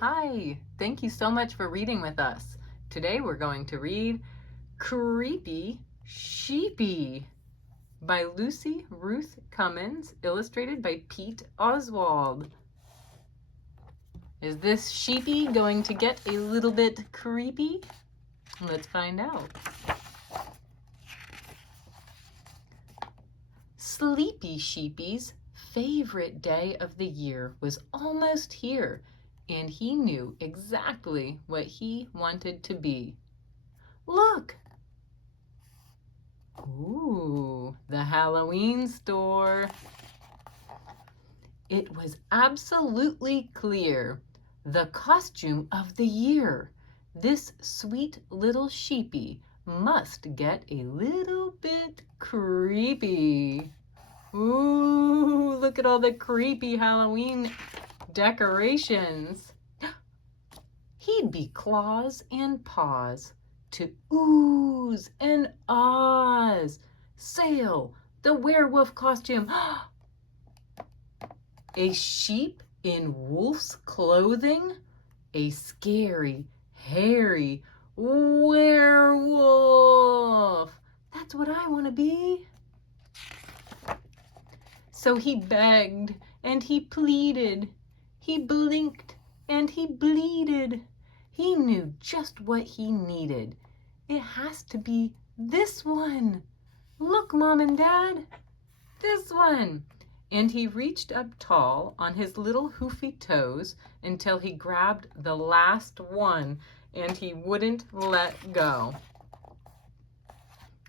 Hi, thank you so much for reading with us. Today we're going to read Creepy Sheepy by Lucy Ruth Cummins, illustrated by Pete Oswald. Is this Sheepy going to get a little bit creepy? Let's find out. Sleepy Sheepy's favorite day of the year was almost here, and he knew exactly what he wanted to be. Look! Ooh, the Halloween store. It was absolutely clear. The costume of the year. This sweet little sheepy must get a little bit creepy. Ooh, look at all the creepy Halloween decorations. He'd be claws and paws to oohs and ahs. Sail, the werewolf costume. A sheep in wolf's clothing? A scary, hairy werewolf. That's what I want to be. So he begged and he pleaded. He blinked and he bleated. He knew just what he needed. It has to be this one. Look, Mom and Dad, this one. And he reached up tall on his little hoofy toes until he grabbed the last one and he wouldn't let go.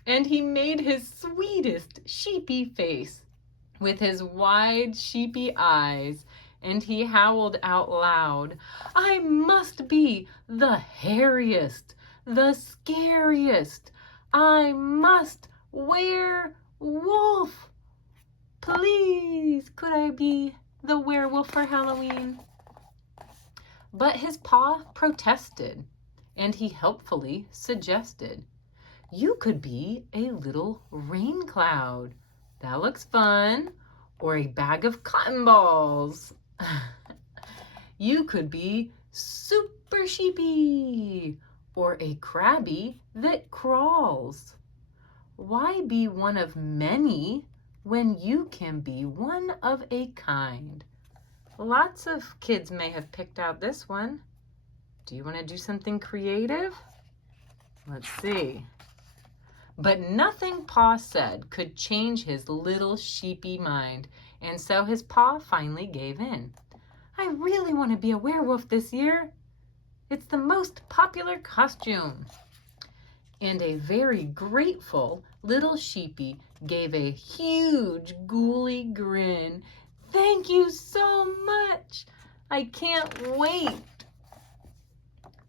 And he made his sweetest sheepy face with his wide sheepy eyes, and he howled out loud, I must be the hairiest, the scariest. I must wear wolf. Please, could I be the werewolf for Halloween? But his paw protested, and he helpfully suggested, you could be a little rain cloud. That looks fun. Or a bag of cotton balls. You could be super sheepy. Or a crabby that crawls. Why be one of many when you can be one of a kind? Lots of kids may have picked out this one. Do you want to do something creative? Let's see. But nothing Pa said could change his little sheepy mind, and so his paw finally gave in. I really want to be a werewolf this year. It's the most popular costume. And a very grateful little sheepy gave a huge ghouly grin. Thank you so much. I can't wait.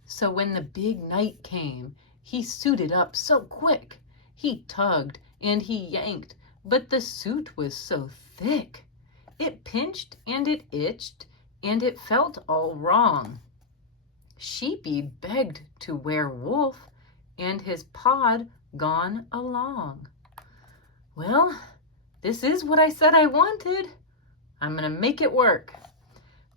So when the big night came, he suited up so quick. He tugged and he yanked, but the suit was so thick. It pinched and it itched, and it felt all wrong. Sheepy begged to wear wolf, and his pod gone along. Well, this is what I said I wanted. I'm gonna make it work.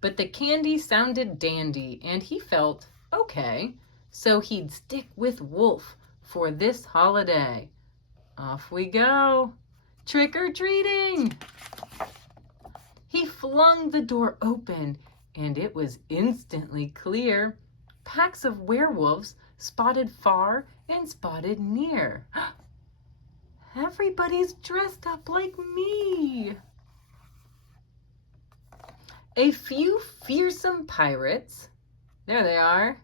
But the candy sounded dandy, and he felt okay, so he'd stick with wolf for this holiday. Off we go. Trick-or-treating! He flung the door open, and it was instantly clear. Packs of werewolves spotted far and spotted near. Everybody's dressed up like me. A few fearsome pirates. There they are.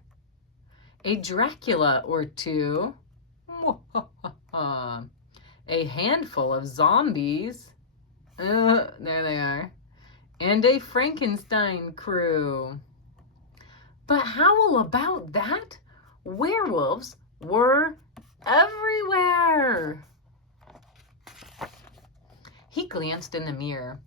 A Dracula or two. A handful of zombies. There they are. And a Frankenstein crew. But how about that? Werewolves were everywhere. He glanced in the mirror,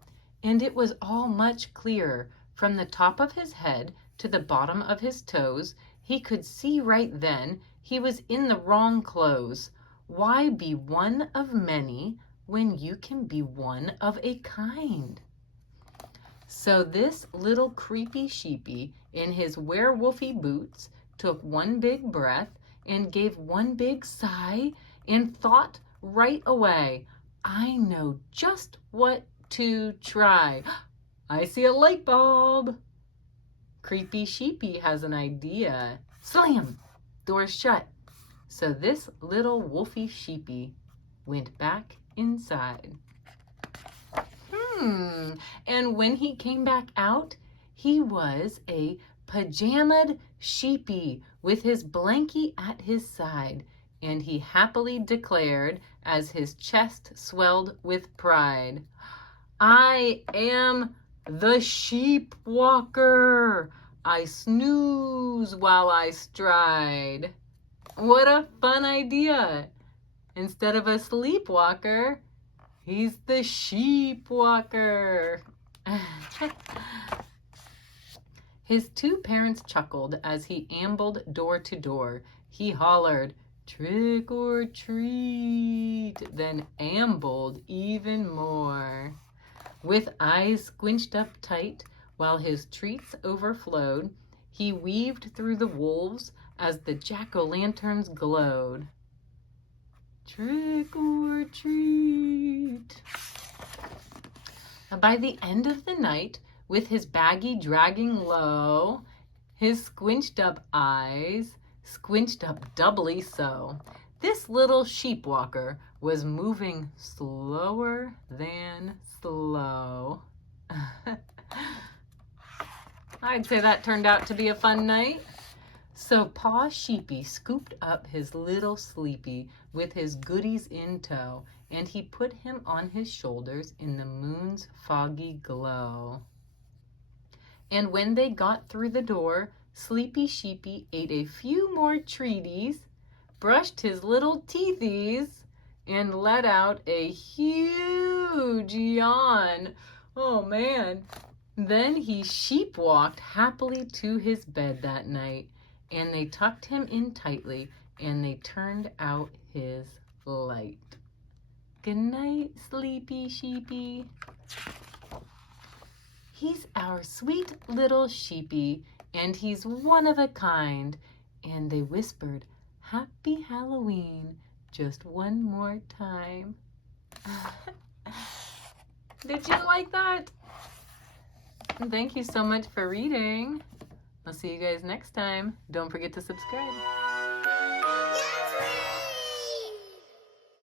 and it was all much clearer. From the top of his head to the bottom of his toes, he could see right then he was in the wrong clothes. Why be one of many when you can be one of a kind? So this little creepy sheepy in his werewolfy boots took one big breath and gave one big sigh and thought right away, I know just what to try. I see a light bulb. Creepy Sheepy has an idea. Slam! Door shut. So this little wolfy sheepy went back inside. And when he came back out, he was a pajamaed sheepy with his blankie at his side, and he happily declared as his chest swelled with pride, I am the Sheepwalker. I snooze while I stride. What a fun idea. Instead of a sleepwalker, he's the Sheepwalker. His two parents chuckled as he ambled door to door. He hollered, trick or treat, then ambled even more. With eyes squinched up tight, while his treats overflowed, he weaved through the wolves as the jack-o'-lanterns glowed. Trick or treat. By the end of the night, with his baggie dragging low, his squinched up eyes squinched up doubly so, this little sheepwalker was moving slower than slow. I'd say that turned out to be a fun night. So Pa Sheepy scooped up his little sleepy with his goodies in tow, and he put him on his shoulders in the moon's foggy glow. And when they got through the door, Sleepy Sheepy ate a few more treaties, brushed his little teethies, and let out a huge yawn. Oh man. Then he sheepwalked happily to his bed that night, and they tucked him in tightly, and they turned out his light. Good night, Sleepy Sheepy. He's our sweet little sheepy, and he's one of a kind. And they whispered, Happy Halloween, just one more time. Did you like that? And thank you so much for reading. I'll see you guys next time. Don't forget to subscribe.